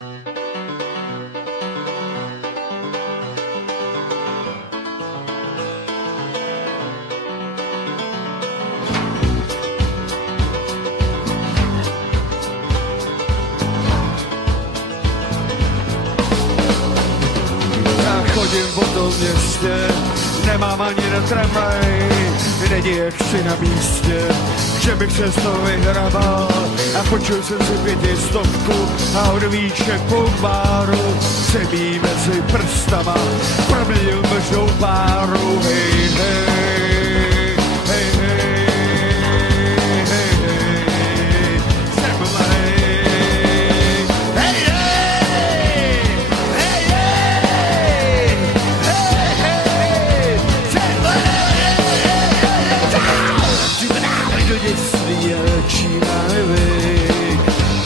Chodím po tom městě, nemám ani na tramvaj, není jaksi na místě, že bych se z toho vyhrabal. A počul jsem si 500 a od výček po báru se mý mezi prstama proměnil možnou páru. Hej, hej, hej, hej, hej, hej, jsem mladý.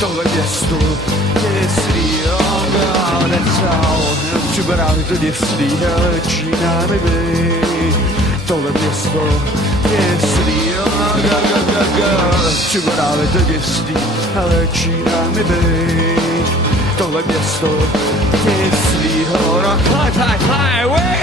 Tohle město děslí, připadá to děslí, ale Čína neví. Tohle město děslí, připadá to děslí, ale Čína neví. Tohle město děslí, highway.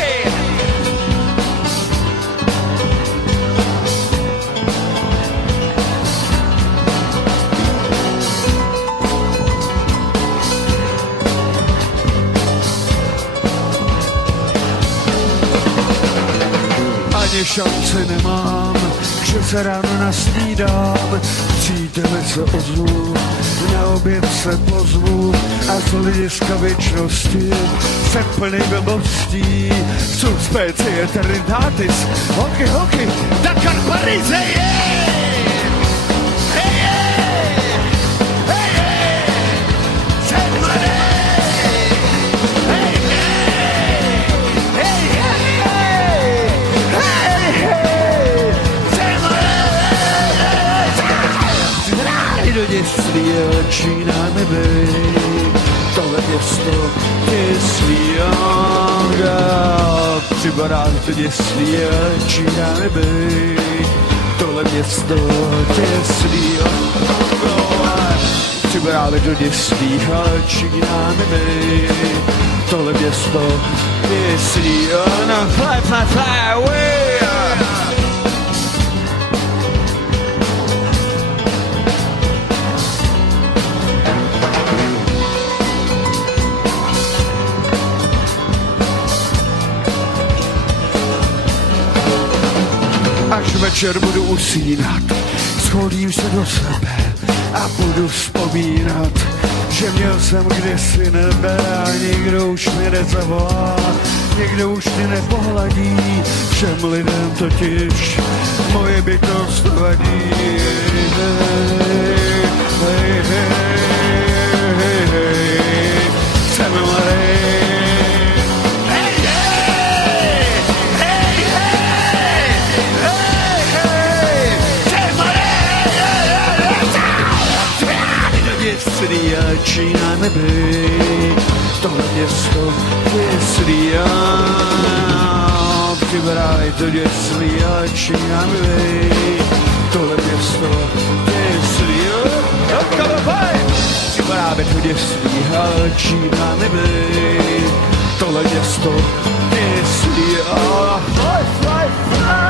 Ani šance nemám, že se ráno nasnídám, příteli se ozvu, na oběd se pozvu a z hlediska věčnosti jsem plný blbostí. Chcou specie eternitatis, hoky, hoky, Dakar, Paríze, Čína neví, tohle město děslí, připadá to děslí, Čína neví, tohle město děslí, připadá to děslí, Čína neví, tohle město děslí, fly, fly, fly away. Až večer budu usínat, schodím se do sebe a budu vzpomínat, že měl jsem kdysi nebe a nikdo už mě nezavolá, nikdo už mě nepohladí, všem lidem totiž moje bytost vadí. Hej, hej, hej, hej, jsem mladý. Čína neví, tohle město děslí, připadá to děslí, Čína neví, tohle město děslí, připadá to děslí, Čína neví, tohle město děslí, fly, fly, fly.